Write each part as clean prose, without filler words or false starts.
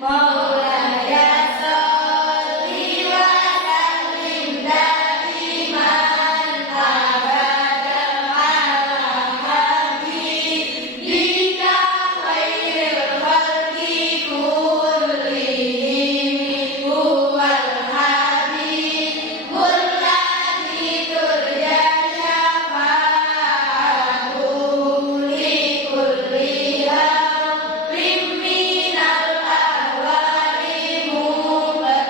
Maulaya sholli wa sallim daiman abadan ala habibika khairil khalqi kullihim huwal habibul ladzi turja syafa'atuhu li kulli hamrin minal ahwali mubtahamin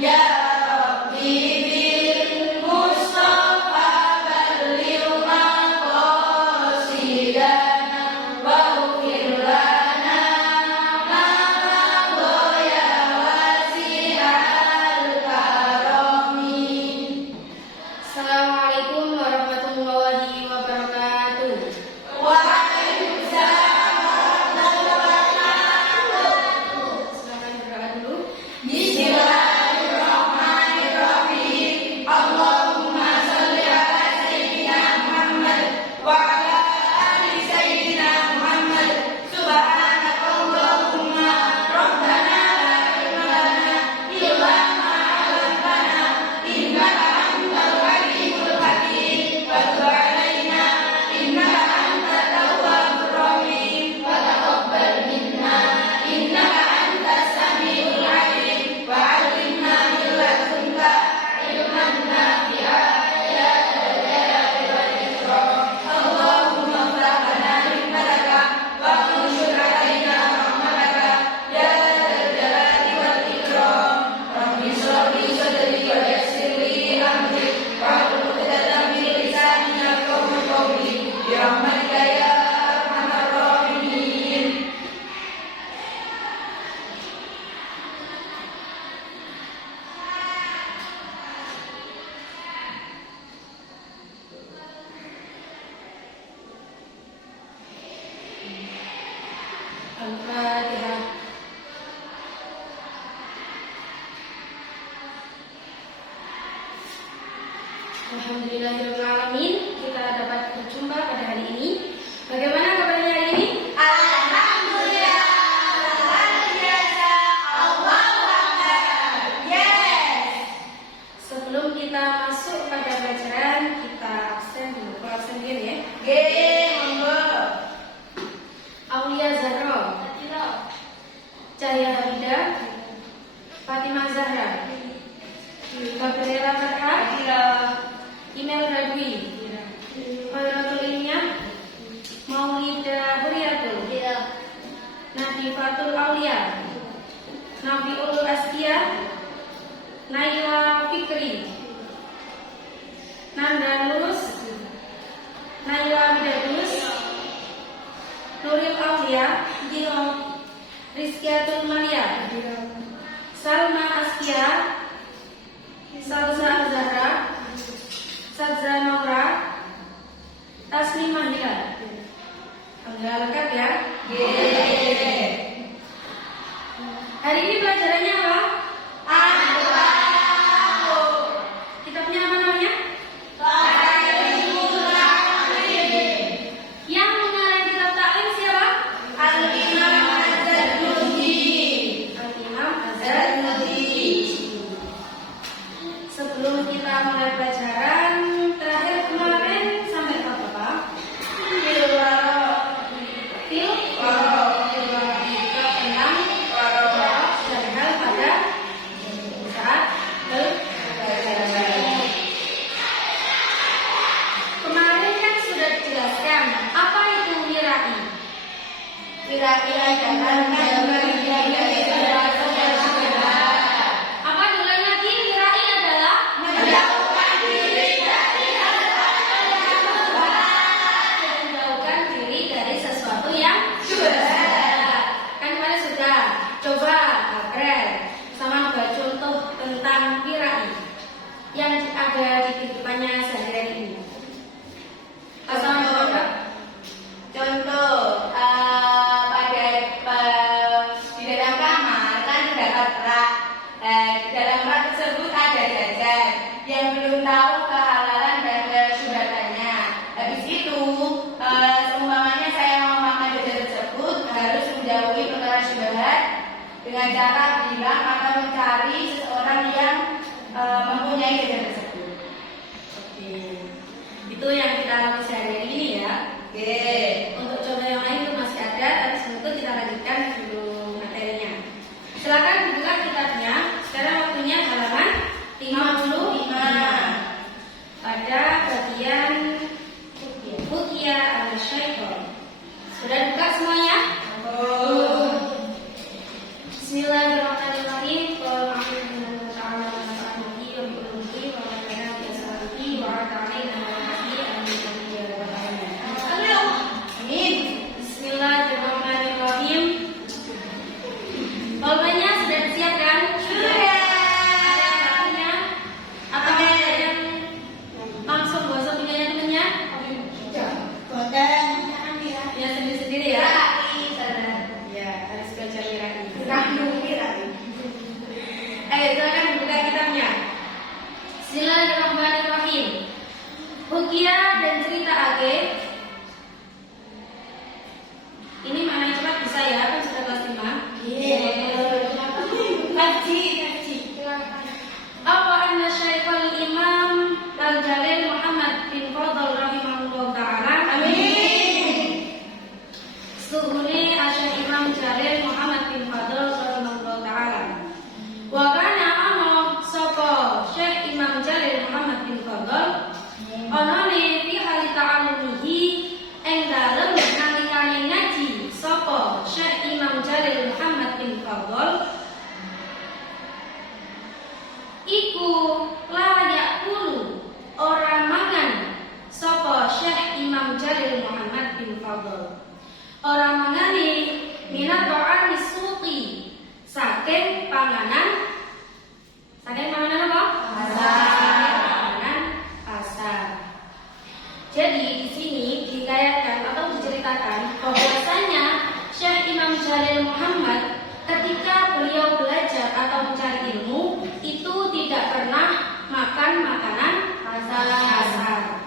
ya Rabbi bil Mustafa balligh maqasidana waghfir lana ma madha wasi'al karami. Assalamualaikum warahmatullahi wabarakatuh. Waalaikumsalam warahmatullahi wabarakatuh. Silakan berdoa dulu. Bismillahirrahmanirrahim. Allahumma sholli ala sayyidina Muhammad wa ala ali sayyidina Muhammad. Subhanakallahumma rabbana la ilma lana illa ma 'allamtana innaka antal alimul hakim. Wa tub 'alaina innaka antat tawwabur rahim. Wa taqabbal minna innaka antas samiul 'alim. Wa 'allimna min ladunka ilman nafi'an ya dzal jalali wal ikram. Allahumma iftah lana hikmataka wa anshur 'alaina rahmataka ya dzal jalali wal ikram. Rabbi shrah li sadri wa yassir li amri wahlul 'uqdatam min lisani yafqahu qawli bi rahmatika ya arhamar rahimin. Al-Fatihah. Alhamdulillahirrahmanirrahim. Kita dapat berjumpa pada hari ini. Bagaimana kabarnya hari ini? Alhamdulillah. Luar biasa. Allahu Akbar. Yes. Sebelum kita masuk pada pelajaran, kita absen dulu. Kalau absen diri ya. Monggo. Aulia Zahra, Cahaya Hamidah, Fatimah Zahra, Gabriela Farha, Imel Radwi, Khairatul Ilmiah, Maulida Huriyatul, Nadifatul Aulia, Nabiul Askia, Naila Fikri, Nanda Lurus, Naila Bidadus, Nuril Aulia, Rizkiatul Maria, Salma Askia, Salsa Zahra, Sadza Nora, Taslim Mahila. Alhamdulillah lengkap ya. Hari ini pelajarannya apa? Kitabnya apa namanya? Yang mengarang kitab taklim siapa? Al-Imam Az-Zarnuji. Al-Imam Az-Zarnuji. Sebelum kita mulai pelajaran, terakhir kemarin sampai apa Pak? Tentang dari hal pada saat belajar. Kemarin kan sudah dijelaskan apa itu wirai. Wirai adalah bagian dari apa mulai lagi wirai adalah menjauhkan diri dari hal-hal yang mubah, menjauhkan diri dari sesuatu yang syubhat. Kan kemarin sudah coba April sama buat contoh tentang wirai yang ada di kehidupannya sehari-hari ini. Contoh pada dengan cara bilang atau mencari seseorang yang mempunyai kejadian tersebut. Oke. Itu yang kita lakukan sehari ini ya. Oke. Untuk coba yang lain itu masih ada, tapi sebelum itu kita lanjutkan dulu materinya. Silakan dibuka kitabnya. Sekarang waktunya halaman 55 pada bagian Ruqyah al-Syaitan. Sudah buka semuanya? Bismillahirrahmanirrahim. Bismillahirrahmanirrahim. Bolanya sudah disiapkan? Sudah. Ada kartunya? Atau ada yang langsung gosok punya temennya? Ya sendiri-sendiri ya. Ya, harus belajar mirahi. Ayo, silakan buka kitabnya. Bismillahirrahmanirrahim. Ruqyah dan cerita Age. Ini maknanya cepat bisa ya, kan sudah kelas 5. Kaji. Awa anna Syekhul Imam Al-Jalil Muhammad bin Fadl rahimahullah ta'ala. Amin. Suhuni Asyik Imam Jalil Muhammad bin Fadl rahimahullah ta'ala. Wa kana ana sapa Syekh Imam Jalil Muhammad bin Fadl onone fi hali ta'alumihi ing dalem nalikane ngaji sapa Syekh Imam Jalil Muhammad bin Fadl iku layak pulu orang mangan sapa Syekh Imam Jalil Muhammad bin Fadl. Orang mangane minat ta'ani suqi saking panganan apa? Panganan pasar. Jadi di sini dikayatkan atau diceritakan bahwasanya Syekh Imam Jalil Muhammad ketika beliau belajar atau mencari ilmu itu tidak pernah makan makanan pasar.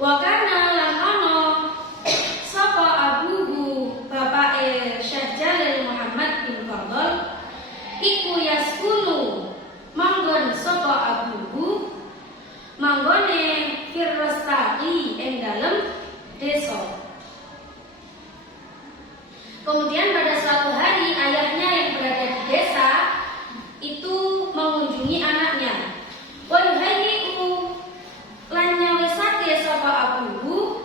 Wa kana lan ana sapa abuhu bapake Syekh Jalil Muhammad bin Fadl iku yaskunu manggon sapa abuhu manggone firrastaqi ing dalem desa. Kemudian pada suatu hari ayahnya yang berada di desa itu mengunjungi anaknya. Wa yuhayyi'u lan nyawesake sapa abuhu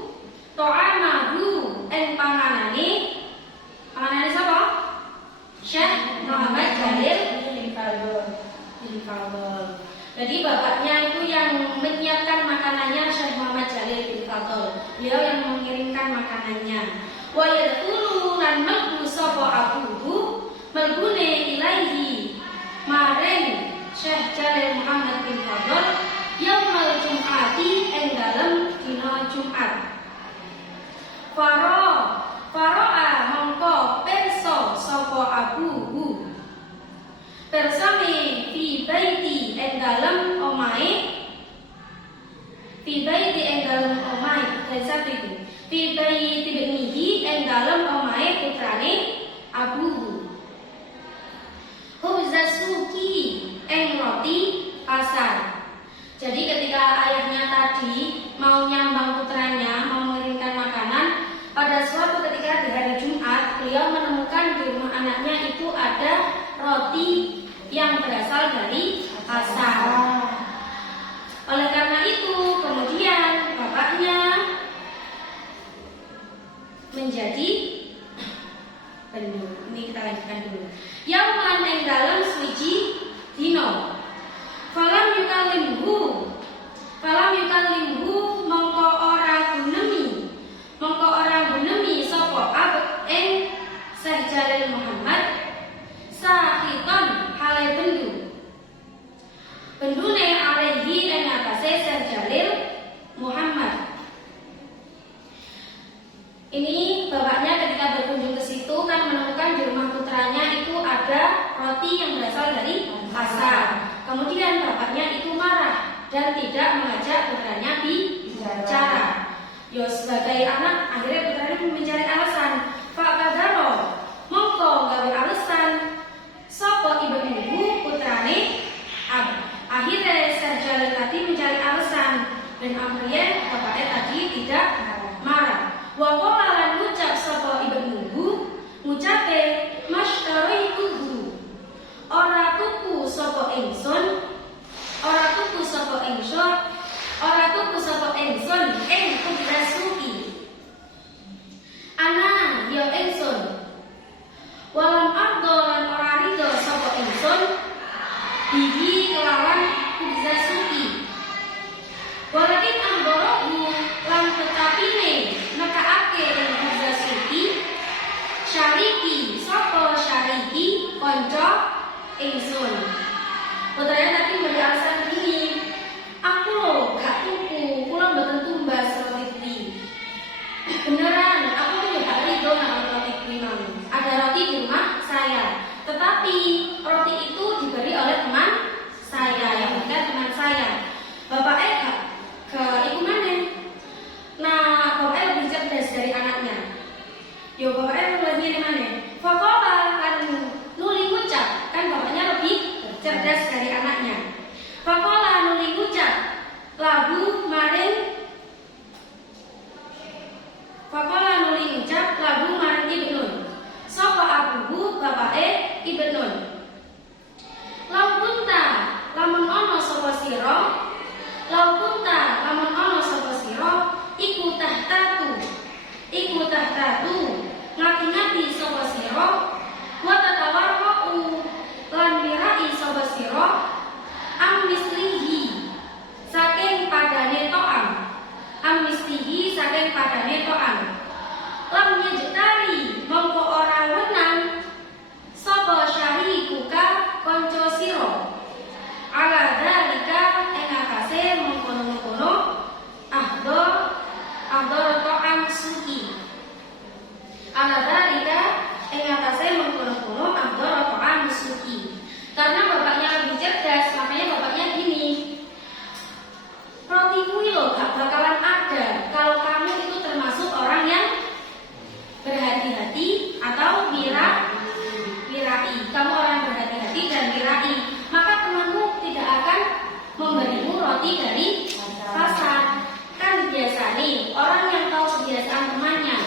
ta'amahu ing panganane. Panganane sapa? Syekh Muhammad Jalil bin Fadl. Jadi bapaknya itu yang menyiapkan makanannya Syekh Muhammad Jalil bin Fadl. Beliau yang mengirimkan makanannya. Wa yadkhulu lan mlebu sapa abuhu mlebune ilaihi maring Syekh Jalil Muhammad bin Fadl yaumul jum'ati ing dalem dina Jumat. Faro'a mongko pirsa sapa abuhu persame fi baiti ing dalem omahe satu itu fi baiti benihi ing dalem omahe putrane abuhu hubza suki ing roti pasar. Jadi ketika ayahnya tadi mau nyambang putranya, mau mengirimkan makanan, pada suatu ketika di hari Jumat, beliau menemukan di rumah anaknya itu ada roti yang berasal dari pasar. Oleh karena itu, kemudian bapaknya menjadi bendu. Ini kita lanjutkan dulu. Yang ing dalem suci dino. Falam yukallimhu mongko ora gunemi sapa abet ing Syekh Jalil Muhammad sahiton hale bendu. Bendune alaihi ing atase Syekh Jalil Muhammad. Ini bapaknya ketika berkunjung ke situ kan menemukan di rumah putranya itu ada roti yang berasal dari pasar. Kemudian bapaknya itu marah dan tidak mengajak putranya bicara. Yo sebagai anak akhirnya putranya mencari alasan. Pak Kadaro, mongko gawe alasan Dan amriyen bapake tadi tidak marah. Wa qala lan ngucap sapa ibnuhu ngucape masytarituhu ora tuku sapa ingsun ing kudrasuki ana ya ingsun walam ardolan ora ridho sapa ingsun bihi kelawan kudrasuki walakin amborohu lan tetapine nekaake ing kudrasuki syariki sapa syariki kanca ingsun. Betulnya tadi beri alasan gini, aku loh gak tuku, pulang mboten tumbas roti kuwi. Beneran, aku tuh gak ridho nak roti kuwi mang. Ada roti di rumah saya, tetapi roti itu diberi oleh teman saya, yang bukan teman saya. Bapaknya gak ke ibu mana? Nah, bapaknya lebih cerdas dari anaknya. Yo, bapaknya lebih mana? Fakola kan nuli ngucap, kan bapaknya lebih cerdas dari anaknya. Fakola nuli ngucap lagu maring ibnun. Sapa abuhu bapake ibnun. Laukunta lamun ana sapa sira iku tahtatu ngati-ngati sapa sira wa tatawarra'u lan mirai sapa sira ammislihi saking padane to'am lam yajtari mongko ora wenang sapa syarikuka kanca sira ala dalika ing atase mengkono-mengkono ahdor to'am suki ala dalika ing atase mengkono-kono ahdor to'am suki. Karena bapaknya lebih cerdas, makanya bapaknya gini, roti kuwi loh gak bakalan ada kalau kamu itu termasuk orang yang berhati-hati atau mirai. Kamu orang berhati-hati dan mirai, maka temanmu tidak akan memberimu roti dari pasar. Kan biasa nih, orang yang tahu kebiasaan temannya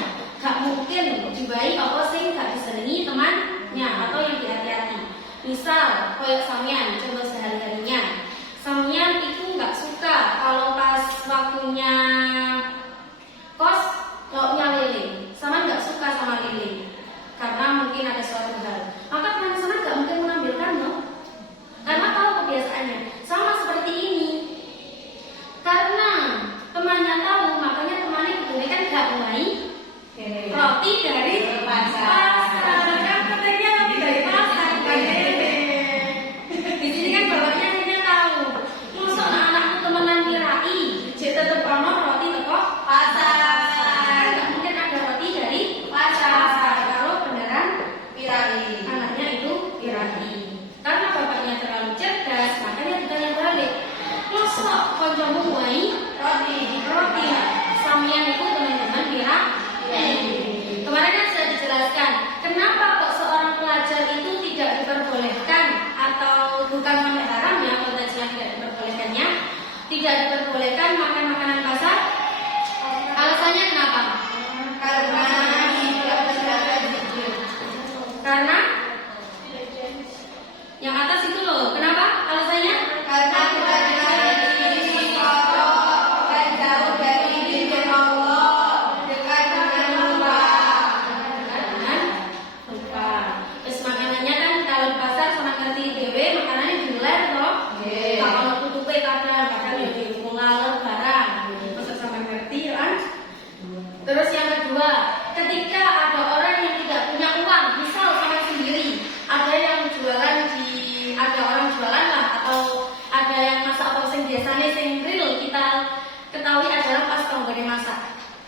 gak mungkin dibai apa sing gak disenengi temannya atau yang hati-hati. Misal, koyok sampean, coba sehari-harinya sampean itu nggak suka kalau pas waktunya kos lauknya lele, sama nggak suka sama lele karena mungkin ada suatu hal, maka teman sama nggak mungkin mengambilkan no? Karena tahu kebiasaannya. Sama seperti ini, karena temannya tahu, makanya temannya betul kan nggak mulai roti dari pasar. Kan katanya roti dari pasar. Di sini kan bapaknya hanya tahu. Masa anak-anakku temenan mirai, jadi tetep ono roti teko pasar. Kan nggak mungkin ada roti dari pasar kalau beneran mirai. Anaknya itu mirai. Karena bapaknya terlalu cerdas, makanya ditanya balik. Masa kancamu wae roti sampeyan itu teman-teman mirai. Kemarin kan sudah dijelaskan kenapa kok seorang pelajar itu tidak diperbolehkan atau bukan sampai haram ya konteksnya tidak diperbolehkannya, tidak diperbolehkan makan makanan pasar. Alasannya kenapa? Karena yang atas itu loh, kenapa? Alasannya? Karena kita jauh dari diri Allah, dekat dengan lupa. Terus makanannya kan kalau di pasar sama ngerti dewe makanannya diuler toh. Kalau tutupe kadang ya diulang barang. Masak sama ngerti kan? Terus yang kedua, ketika ada orang yang tidak punya uang, misal sama sendiri, ada orang jualan lah, atau ada yang masak apa sing biasanya sing real kita ketahui adalah pas tonggone masak,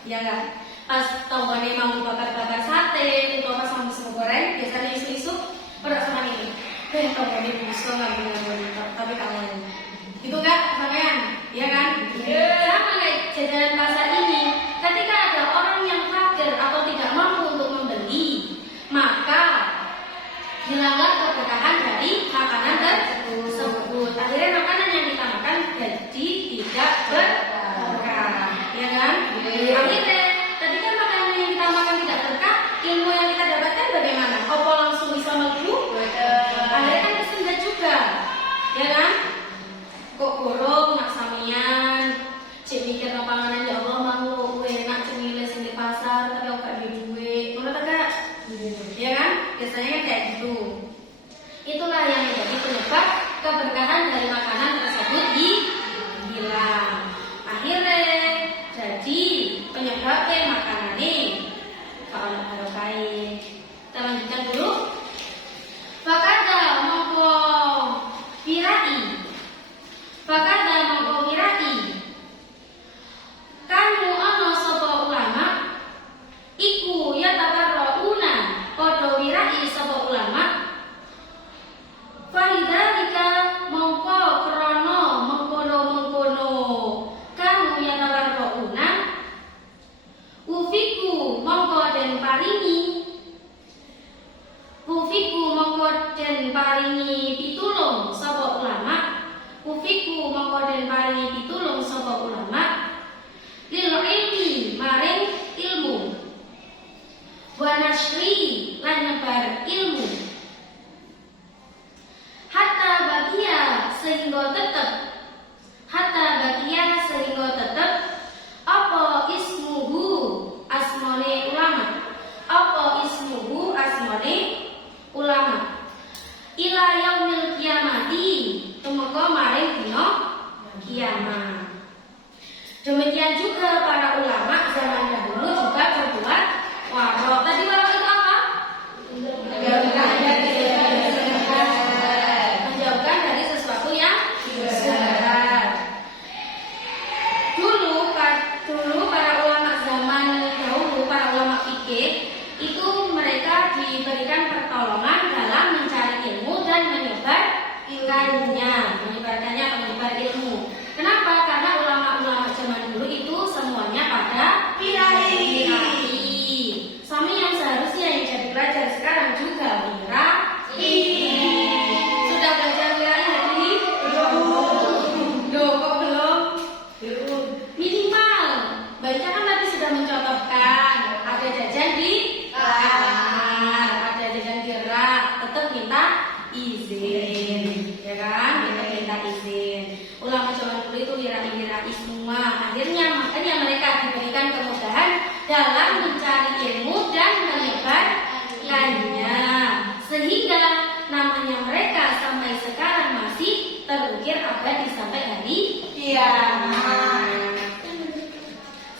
ya kan? Pas tonggone mau bakar sate, atau pas mau goreng, biasanya isu-isu berat sama ini. Tonggone bisa nggak tapi kamu itu nggak sampean, ya kan? Sama kayak jajanan pasar ini, ketika ada orang yang fakir atau tidak mampu untuk membeli, maka hilanglah keberkahan dari makanan tersebut. Akhirnya makanan yang kita makan jadi tidak berkah. Itulah yang menjadi penyebab keberkahan dari makanan tersebut hilang. Akhirnya jadi penyebabnya makanan ini kalau barokai. Kita lanjutkan dulu. Fakada mongko wirai kanu ana sapa ulama iku ya tabarrauna padha wirai sapa ulama falidzalika mongko krana mengkono kanu ya tabarrauna ufiku mongko den paringi pitulung sapa ulama lil ilmi maring ilmu wa nasri lan nyebar ilmu hatta bagia sehingga tetep apa ismuhu asmane ulama ila yaumil kiamati tumeka maring dina kiamat. Demikian juga para ulama zaman dahulu juga berbuat waro. Tadi waro itu apa? Menjauhkan dari sesuatu yang sumber. Dulu para ulama zaman dahulu, para ulama fikih itu mereka diberikan pertolongan dalam mencari ilmu dan menyebarkannya atau menyebar ilmu. Kenapa? Karena ulama-ulama zaman dulu itu semuanya pada wirai. Suami yang seharusnya yang jadi pelajar sekarang juga wirai. Sudah belajar wirai hari ini? Kok belum? Minimal. Baiknya kan tadi sudah mencontohkan ada jajan di kamar, ada jajan di rak, tetap minta izin, ya kan? Minta izin. Ulama zaman dulu itu wirai semua. Makanya mereka diberikan kemudahan dalam mencari ilmu dan menyebarkannya, sehingga namanya mereka sampai sekarang masih terukir abadi sampai hari kiamat.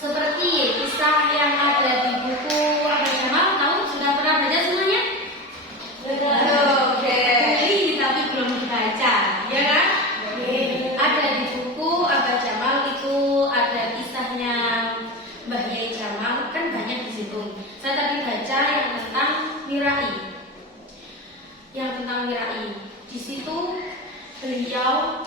Seperti kisah yang ada di buku Abah Jamal, tahu sudah pernah baca semuanya? Tapi belum dibaca, ya kan? Ada di buku Abah Jamal itu ada kisahnya Mbah Yai Jamal, kan banyak di situ. Saya tadi baca yang tentang wirai. Di situ beliau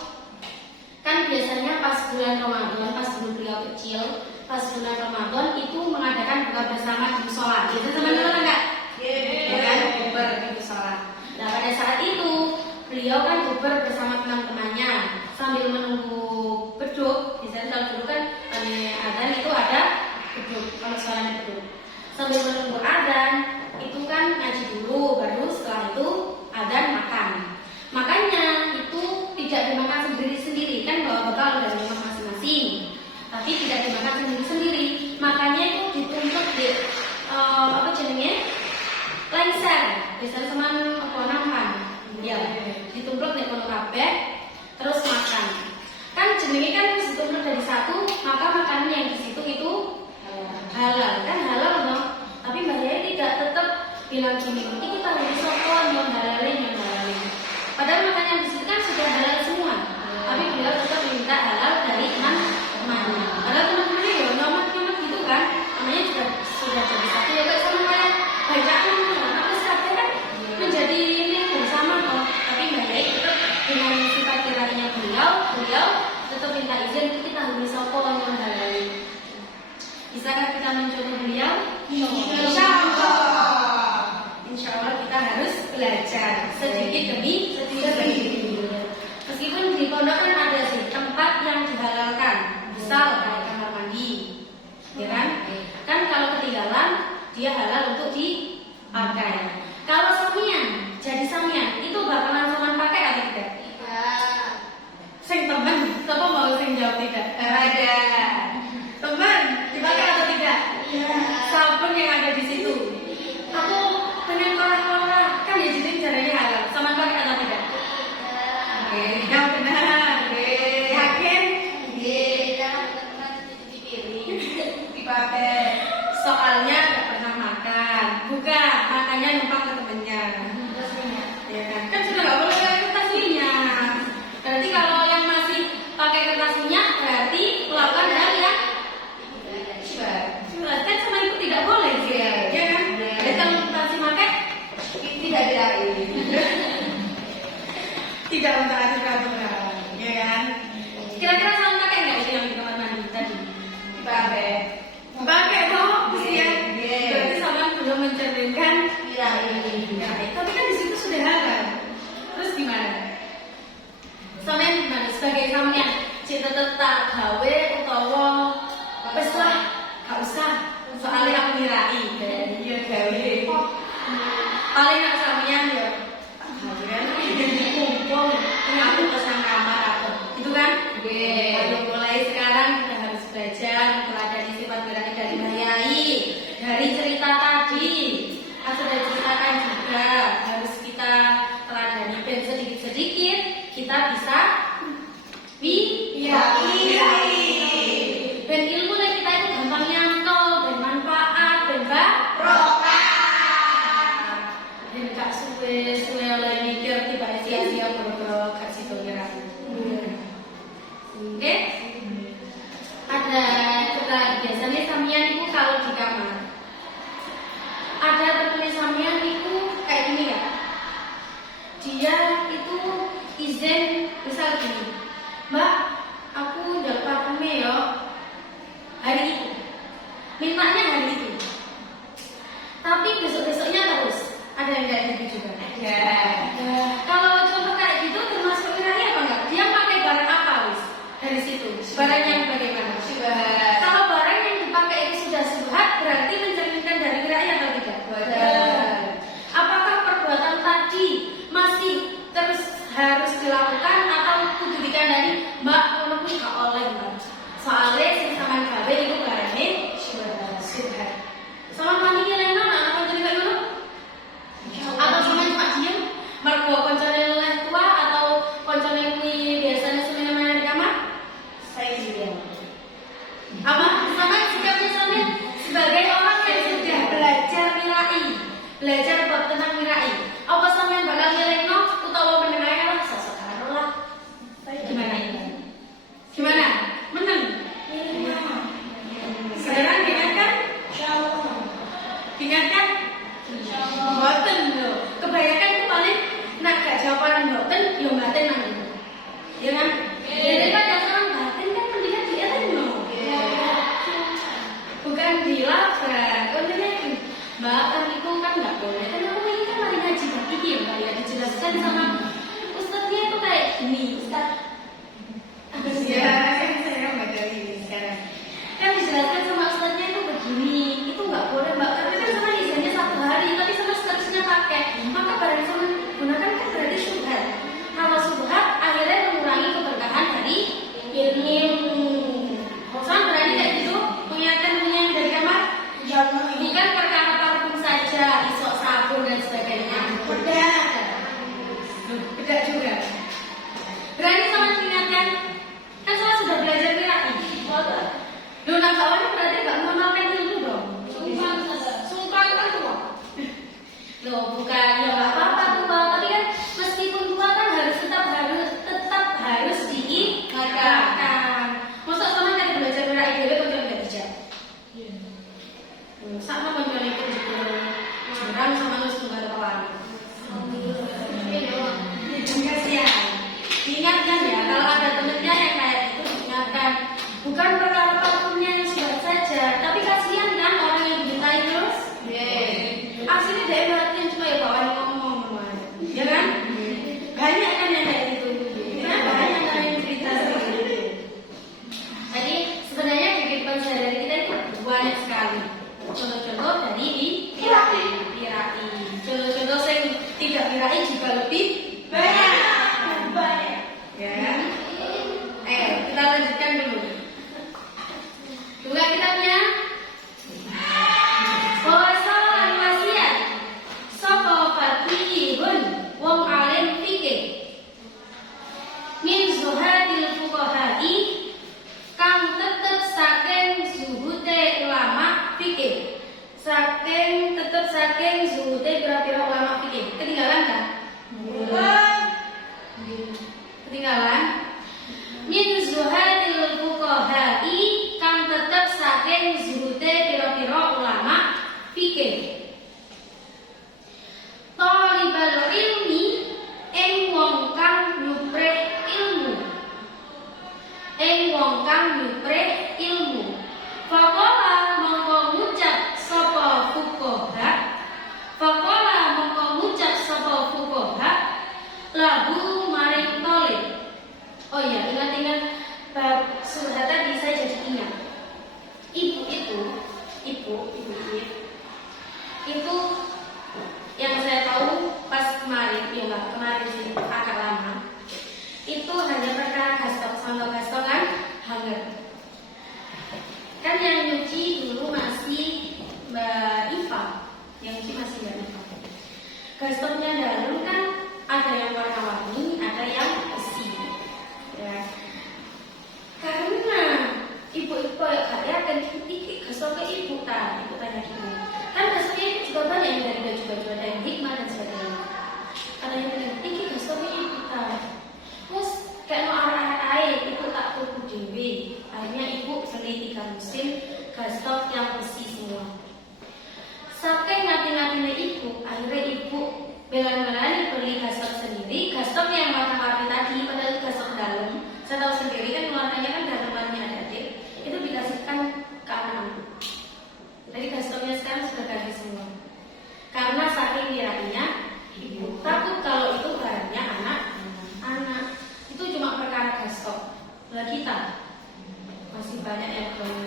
kan biasanya pas bulan Ramadan, pas dulu beliau kecil, pas bulan Ramadan itu mengadakan buka bersama di musola. Gitu teman-teman enggak? Ya kan, bubar di musola. Nah pada saat itu beliau kan bubar bersama teman-temannya sambil menunggu beduk. Biasanya kalau dulu kan adzan itu ada beduk, kalau suaranya beduk. Sambil menunggu adzan itu kan ngaji dulu, baru setelah itu adzan makan. Makanya itu tidak dimakan sendiri-sendiri, kan bawa bekal dari rumah masing-masing, tapi tidak dimakan sendiri-sendiri. Makanya itu ditumpuk di lengser, biasanya sama nampan, ya, ditumpuk di kono kabeh, terus makan. Kan jenenge kan ditumpuk dari satu, maka makanan yang di situ itu halal, kan halal dong. Tapi Mbak Yai tidak, tetap bilang gini, ini kita harus sokon yang halalin. Padahal makanan yang di situ kan sudah halal semua, tapi beliau tetap minta halal dari teman-temannya. Padahal teman-temannya ya nyaman gitu kan, namanya juga sudah jadi satu ya kayak sama kayak bacaan terus kan menjadi ini bersama kok. Tapi Mbak Yai tetap dengan sifat kiranya beliau tetap minta izin, kita harus sokon yang halalin. Bisakah kita mencoba beliau? Insya Allah kita harus belajar sedikit demi sedikit. Meskipun di pondok kan ada sih tempat yang dihalalkan, misal kayak kamar mandi, ya kan? Kan kalau ketinggalan dia halal untuk dipakai. Kalau samian, jadi samian itu bakalan saman pakai atau tidak? Sing teman, siapa mau sing jawab tidak? Ada. Teman, dipakai atau tidak? Sabun yang ada di situ. Aku pengen kolah-kolah, kan ya jadi caranya halal. Saman pakai atau tidak mentaati peraturan, ya kan? Kira-kira sama pakai nggak ini yang di kamar mandi tadi? Pakai. Pakai toh, ya. Berarti sama belum mencerminkan Mirai. Tapi kan di situ sudah halal. Terus gimana? sampean gimana sebagai sampean cek tetap gawe utawa wis lah gak usah soalnya aku mirai Iya gawe. paling nak sampean ya mumpung aku pesan kamar aku itu kan ayo mulai sekarang kita harus belajar meneladani sifat mirai dari Mayai dari cerita tadi kan sudah diceritakan juga harus kita teladani dan sedikit-sedikit kita bisa dan ilmu yang kita itu gampang nyantol dan manfaat dan dan gak suwe oleh mikir tiba sia-sia boro-boro gak situ kira oke ada kita biasanya sampean itu kalau di kamar ada temen sampean itu kayak gini ya dia itu izin misal gini mbak aku njaluk parfumnya ya hari itu mintanya hari itu tapi besok-besoknya terus ada yang kayak gitu juga kalau contoh kayak gitu termasuk mirai apa enggak dia pakai barang apa wis dari situ barang yang bagaimana kalau barang yang dipakai itu sudah subhat berarti mencerminkan dari mirai atau tidak apakah perbuatan tadi masih terus harus dilakukan atau kudu dikandani mbak ngono kuwi gak oleh mbak soalnya sing sampean gawe iku barane subhat sama mandi ngeleng nang apa jadi ngono atau sampean cuma diem mergo koncone luwih tua atau koncone kuwi biasanya semena-mena di kamar saya diem apa sama sikapnya sampean sebagai orang yang sudah belajar mirai belajar bab tentang mirai apa sampean bakal ngelengno utawa mendengarnya lah sesekaro lah gimana menang sekarang diingatkan diingatkan mboten lho kebanyakan tuh paling nak gak jawaban mboten yo mboten nang ya kan daripada sekarang batin kan mendingan dielengno bukan dilabrak konten mbak kan itu kan nggak boleh kan aku ini kan lagi ngaji bab iki ya mbak ya dijelaskan sama ustadznya itu kayak gini ustadz Ya, saya baca ini sekarang. kan dijelaskan sama ustadznya itu begini itu nggak boleh mbak tapi kan sama izannya 1 hari tapi sama seterusnya pakai maka barang yang sama gunakan kan berarti subhat kalau subhat akhirnya mengurangi keberkahan dari ilmu Hosan berani kayak gitu punya dari kamar bukan perkara parfum saja isok sabun dan sebagainya Beda juga. berani sama ingatkan kan saya sudah belajar mirai lu nak kawan berarti gak mengenalkan ilmu dong sungkan kan tua loh bukan ya gak apa-apa tua tapi kan meskipun tua kan tetap harus diingatkan masa sama dari belajar mirai dewe konco gak bijak sama konco itu juga curang sama lu setunggal kawan kasihan ingatkan ya kalau ada temennya yang kayak gitu ingatkan bukan perkara parfumnya yang sudah saja tapi kasihan kan orang yang dimintai terus aslinya dia perhatian cuma ya bawaan ngomong ya kan banyak kan yang kayak gitu nah, banyak kan yang cerita seperti itu jadi sebenarnya kehidupan sehari-hari kita itu banyak sekali contoh-contoh dari mirai contoh-contoh saya tidak mirai juga lebih banyak ya kita lanjutkan dulu juga kita punya Wawasan wasiat Soko fatihun Wong alim fikih Min zuhadil fuqahai Kang tetep saking zuhude ulama fikih Tetep saking zuhude pira-pira ulama fikih ketinggalan kan? katanya bilang, iki gastoknya ibu ta. Terus kayak mau arah air, ibu tak tuku dewi. Akhirnya ibu beli 3 mesin gastok yang besi semua. Saking ngati-ngatinya ibu, akhirnya ibu belan-belan beli gastok sendiri. Gastok yang warna-warni tadi, padahal gastok dalam. Saya tahu sendiri kan warnanya kan dalamannya ada adik. Itu dikasihkan ke anak-anak. Jadi gastoknya sekarang sudah ganti semua. Karena saking dirapinya ibu takut kalau itu barangnya anak-anak. Itu cuma perkara gastok. Lah kita masih banyak yang belum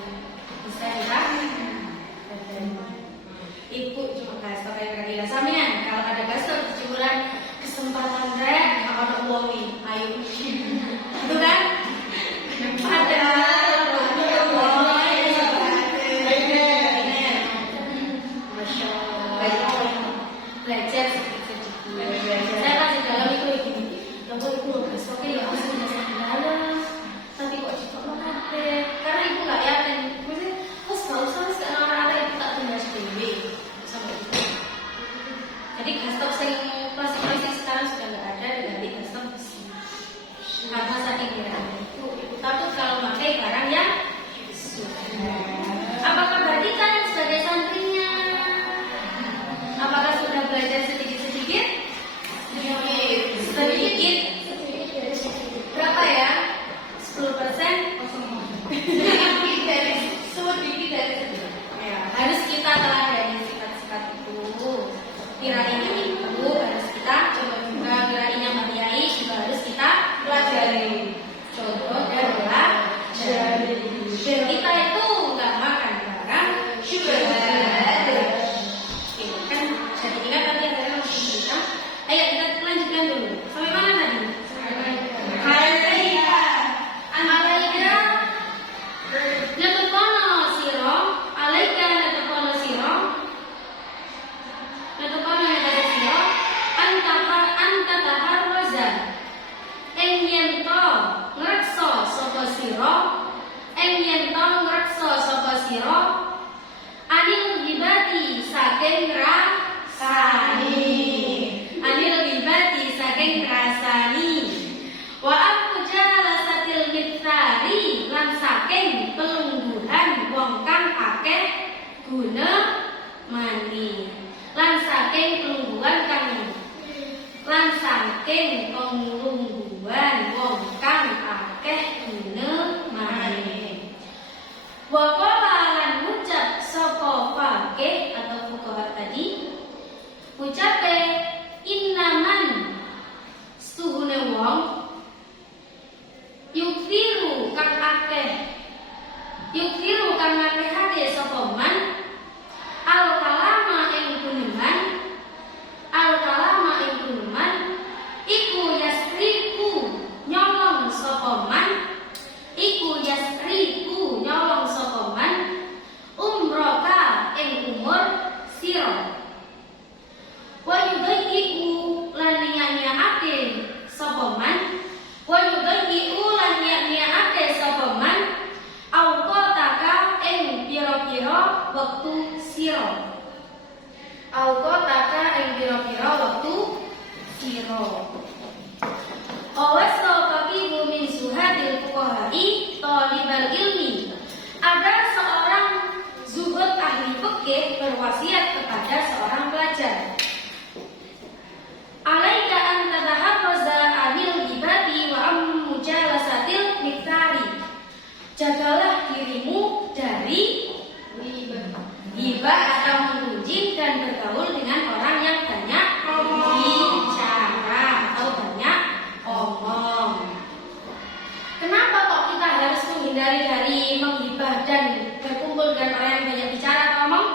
bisa dirapikan. Ibu cuma gastok kayak gila samian. Kalau ada gastok cipuran kesempatan rek orang uangin, ayo. Itu kan? Ada. Belajar sedikit-sedikit. Saya masih dalam itu gini. Lalu ibu besoknya ya masih biasa dalam. Tapi kok cepat banget. Karena ibu nggak yakin. Maksudnya, terus nggak usah sekarang orang-orang ibu tak tinggal sendiri sama ibu. Jadi gastok yang plastik sekarang sudah nggak ada, diganti gastok besi. Karena saking kiranya itu ibu takut kalau pakai barang yang sudah. Apakah berarti kan sebagai santrinya? Apakah sudah belajar sedikit-sedikit? Sedikit. Berapa ya? 10%? Sedikit dari ya, harus kita telah dari sifat-sifat itu. Kirainya itu harus kita coba juga. Kirainya Mariai juga harus kita pelajari. Contoh adalah jadi kita itu nggak makan barang sugar. Kan jadi ingat tadi ada yang masih kita. Ayo kita lanjutkan dulu. Sampai mana tadi? Alaika. Natokono siro. Alaika natokono siro. Natokono siro. Anta tahar roza. Engyento ngrekso sopo siro. Engyento ngrekso sopo siro. Anil gibati saking rasani. Anil gibati saking rasani. Wa aku jalasatil mithari lan saking pelungguhan wong kang akeh guna mani. Lan saking pelungguhan wong kang akeh guna mani. Wa qala lan ucap sapa fakih atau fuqaha tadi, ucape innaman setuhune wong yuktiru kang akehake sapa man al kalama ing guneman iku yasriku nyolong sapa man umroka ing umur sira. Wa yudayyi'u lan niya-niyaake sapa man auqataka ing pira-pira wektu sira. Awasna faqihu min suhadil fuqaha'i talibal ilmi. Ada seorang zuhud ahli fikih berwasiat kepada seorang pelajar. Alaika an tataharraza anil ghibati wa mujalasatil miktari. Jagalah dirimu dari ghibah atau menggunjing dan bergaul dengan orang yang banyak bicara atau banyak omong. Kenapa kok kita harus menghindari dari menghibah dan berkumpul dengan orang yang banyak bicara atau omong?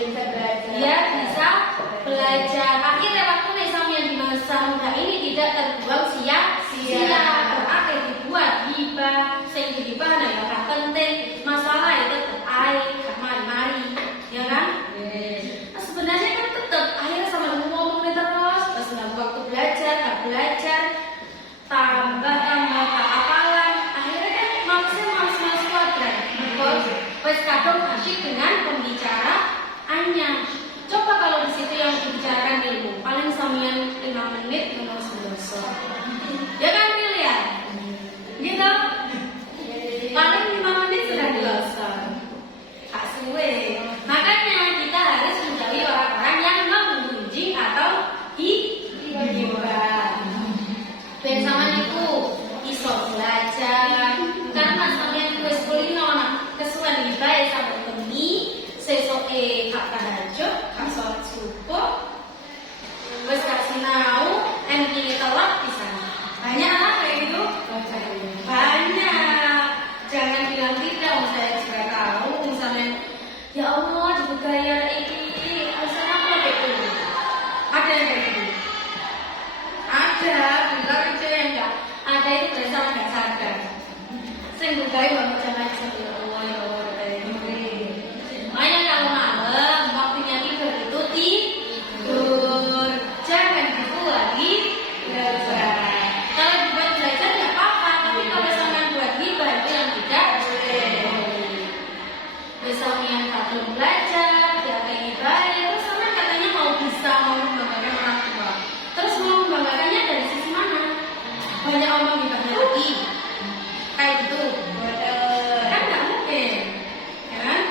Dia bisa belajar. Akhirnya waktu nih sampeyan di masa muda ini tidak terbuang sia-sia. Berarti dibuat hibah, sing hibah nah ya gak penting. Masalah itu tetap air, gak mari-mari, ya kan? Nah, sebenarnya kan tetap akhirnya sama ngomong terus, pas nggak waktu belajar, gak belajar, tambah tak apalan. Akhirnya kan maksudnya mas kuadrat. Wes kadang asyik dengan pembicaraannya. Coba kalau di situ yang dibicarakan ilmu, paling sampean 5 menit ngomong selesai. Ya kan pilihan? Gitu. Paling 5 menit sudah selesai. Kak suwe. Makanya kita harus menjauhi orang-orang yang menggunjing atau hibah. Ben sampean iku iso belajar. Karena sampean wis kulino kesuwen hibah sampai bengi, sesoke kak tahajud, kak sholat subuh, wis kak sinau, MT telat di sana. Banyak lah kayak gitu. Banyak. Jangan bilang tidak, saya juga tahu. Misalnya, ya Allah di budaya ini, alasan apa kayak gitu? Ada yang kayak gitu. Ada, bukan aja yang enggak. Ada itu berasal nggak sadar. Saya budaya banget jangan sedih. Makanya kalau malam waktunya tidur itu tidur, jangan gitu lagi belajar. Kalau dibuat belajar nggak apa-apa, tapi kalau sampai buat hibah itu yang tidak boleh. Misalnya yang tak belum belajar, dia kayak hibah, terus sampai katanya mau membanggakan orang tua. Terus mau membanggakannya dari sisi mana? Banyak omong hibahnya lagi, kayak gitu. Kan nggak mungkin, ya kan?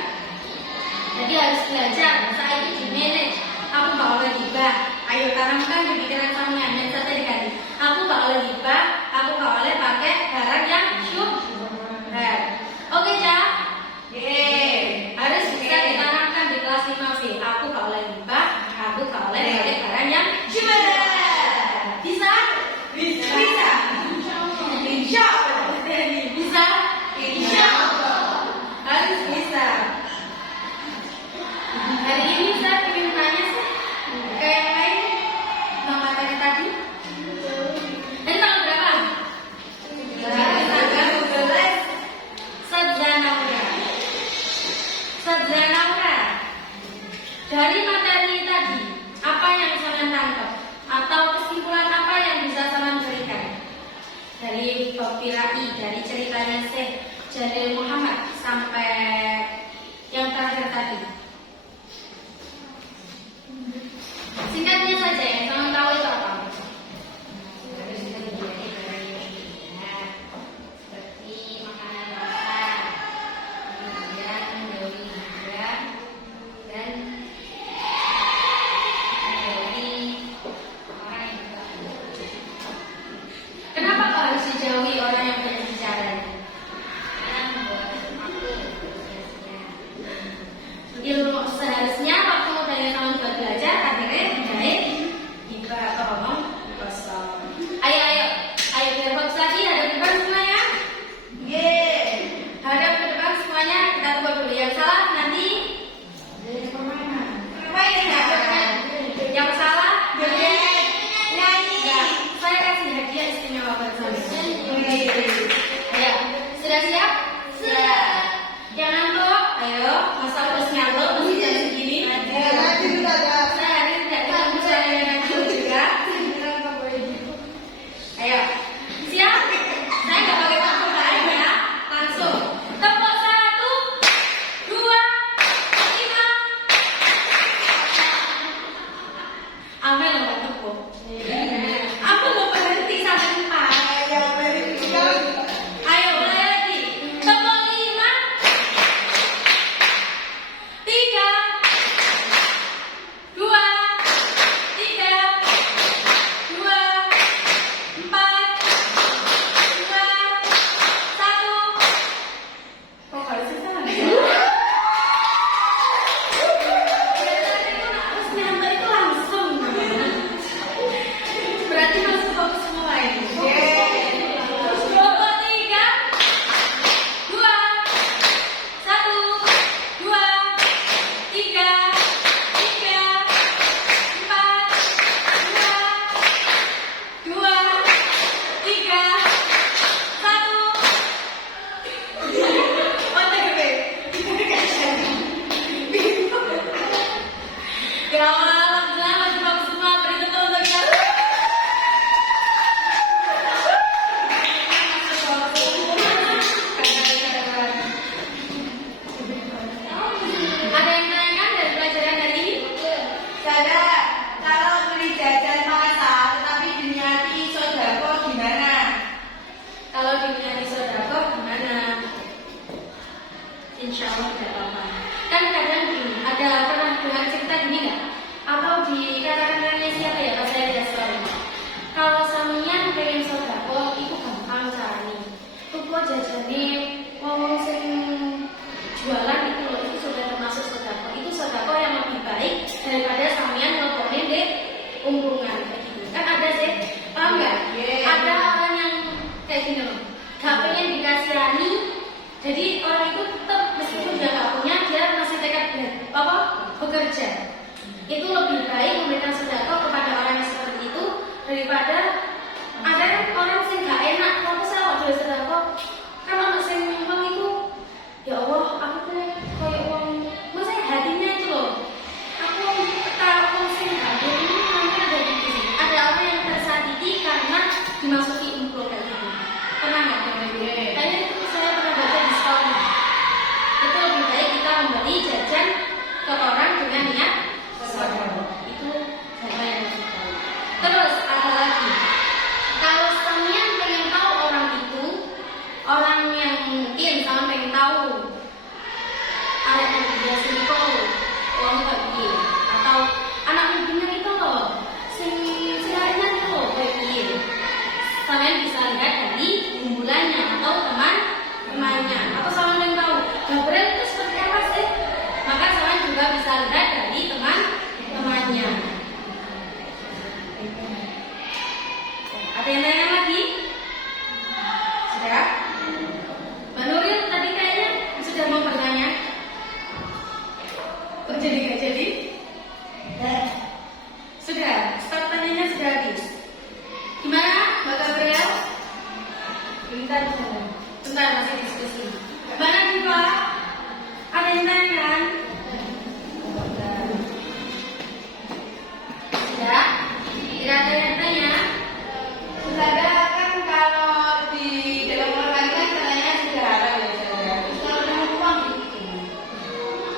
Jadi harus belajar, saya itu di manage. Aku bakal hibah. Ayo tanamkan di pikiran sampean dan satu dikali. Aku bakal hibah, aku bakal pakai barang yang syubhat. Oke, Cak? Harus bisa ditanamkan di kelas 5C. Aku bakal hibah, aku bakal pakai barang yang syubhat. Bisa? Bisa. Insya Allah. Bisa? Insya Allah. Harus bisa. Hari ini saya ingin tanya sih, kayak lain nama tadi. Ini tanggal berapa? Tanggal 12 Sederhana. Dari materi tadi, apa yang saya tangkap? Atau kesimpulan apa yang bisa saya berikan? Dari Bapirai, dari ceritanya Syekh Jalil Muhammad sampai yang terakhir tadi. Singkatnya saja ya, jangan tahu itu apa. Seperti makanan basah, kemudian menjauhi hiburan dan menjauhi orang yang tidak. Kenapa kok harus dijauhi orang yang banyak bicara? Karena membuat aku sia-sia. Ilmu seharusnya waktu banyak tahun buat belajar akhirnya menjahit hibah atau omong kosong. Ayo biar fokus lagi, hadap ke depan semuanya. Hadap ke depan semuanya, kita tunggu dulu. Yang salah nanti yang salah nyanyi. Saya kasih hadiah istimewa buat sampean. Ayo, sudah siap? Sudah. Jangan kok, ayo, masa terus ngantuk masih jam segini. Saya hari ini tidak bisa bicara dengan Najwa juga. Ayo, siap? Saya nggak pakai tepuk tangan ya, langsung. Tepuk 1, 2, 5. Amel nggak tepuk. Aku mau berhenti sampai 4. Ayo mulai lagi. Tepuk 5. pengen sedekah itu gampang carane. Tuku jajane wong sing jualan itu loh, itu sudah termasuk sedekah. Itu sedekah yang lebih baik daripada sampean ngelokone dek umpungan kayak gitu. Kan ada sih, paham nggak? Ada orang yang kayak gini loh, gak pengen dikasihani, jadi orang itu tetap meskipun dia gak punya, dia masih tekad bekerja. Itu lebih baik memberikan sedekah kepada orang yang seperti itu daripada ada orang yang gak enak. Kalau saya mau jual sedekah, kan orang yang memang itu, ya Allah, aku tuh kayak uang, maksudnya hatinya itu loh. Aku kalau sing gak ini nanti ada di sini. Ada orang yang tersakiti karena dimasuki umroh kayak gitu. Pernah nggak teman-teman? Kayaknya itu saya pernah baca di sekolah. Itu lebih baik kita membeli jajan ke orang dengan niat sedekah. Itu saya yang masih tahu. Terus ada lagi, kalau sampean pengen tahu orang itu, orang yang mungkin sampean pengen tahu ada yang dia sini kok uang bagi atau anak ibunya itu loh, sing lainnya itu loh bagi. Kalian bisa lihat dari unggulannya atau teman-temannya, atau sama yang tahu Gabriel itu seperti apa sih, maka kalian juga bisa lihat dari teman-temannya. Ada yang lain lagi? Sudah? Mbak Nuril tadi kayaknya sudah mau bertanya. Kok jadi nggak jadi? Sudah, start tanyanya sudah habis. Gimana Mbak Gabriel? Bentar masih diskusi. Mbak Nadifa, ada yang tanya kan? Sudah? Tidak ada yang tanya? Ada kan kalau di dalam olahraga kan caranya sederhana ya saja. Kalau dengan uang gitu.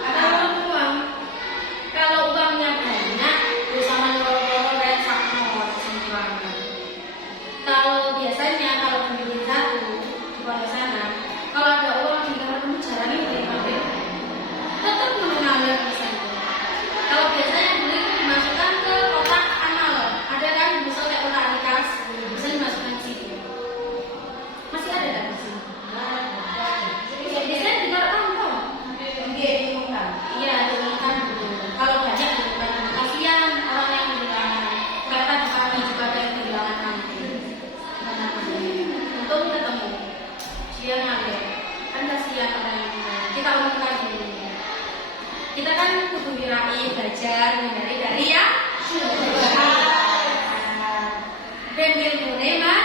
Ada uang. Kalau uangnya banyak, bersama nyolong-nyolong dan sakno semuanya. Kalau biasanya kalau pembeli satu di bawah sana, kalau ada uang di kamar kamu caranya bagaimana? Tetap mengalir ke sana. Kalau biasanya dulu itu dimasukkan ke kotak amal, ada kan misalnya kotak rikas, bisa dimasukkan ke situ. Masih ada kan di sini? Biasanya di luar kantong. Iya, diumumkan gitu. Kalau banyak diumumkan, kasihan orang yang kehilangan. Kata di kami juga ada yang kehilangan nanti. Untung ketemu. Dia ngambil. Kan kasihan orang yang kehilangan. Kita umumkan dulu. Kita kan kudu wirai belajar dari ya. Dan ilmu neman.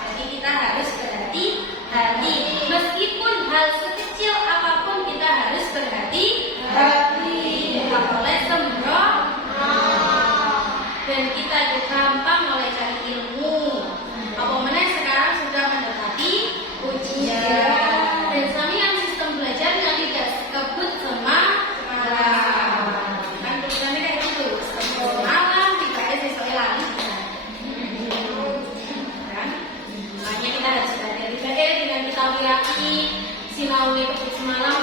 Jadi kita harus berhati-hati. Meskipun hal sekecil apapun kita harus berhati-hati. Boleh sembroh. Dan kita itu gampang mulai cari ilmu. Apa mana sekarang sudah mendekati ujian. Dan sampean sistem belajarnya tidak sekebut semangat. Kan tulisannya kayak gitu. Semalam tidak ada sesuai lagi. Makanya kita harus berhati-hati dengan kita wiraki sinau itu semalam.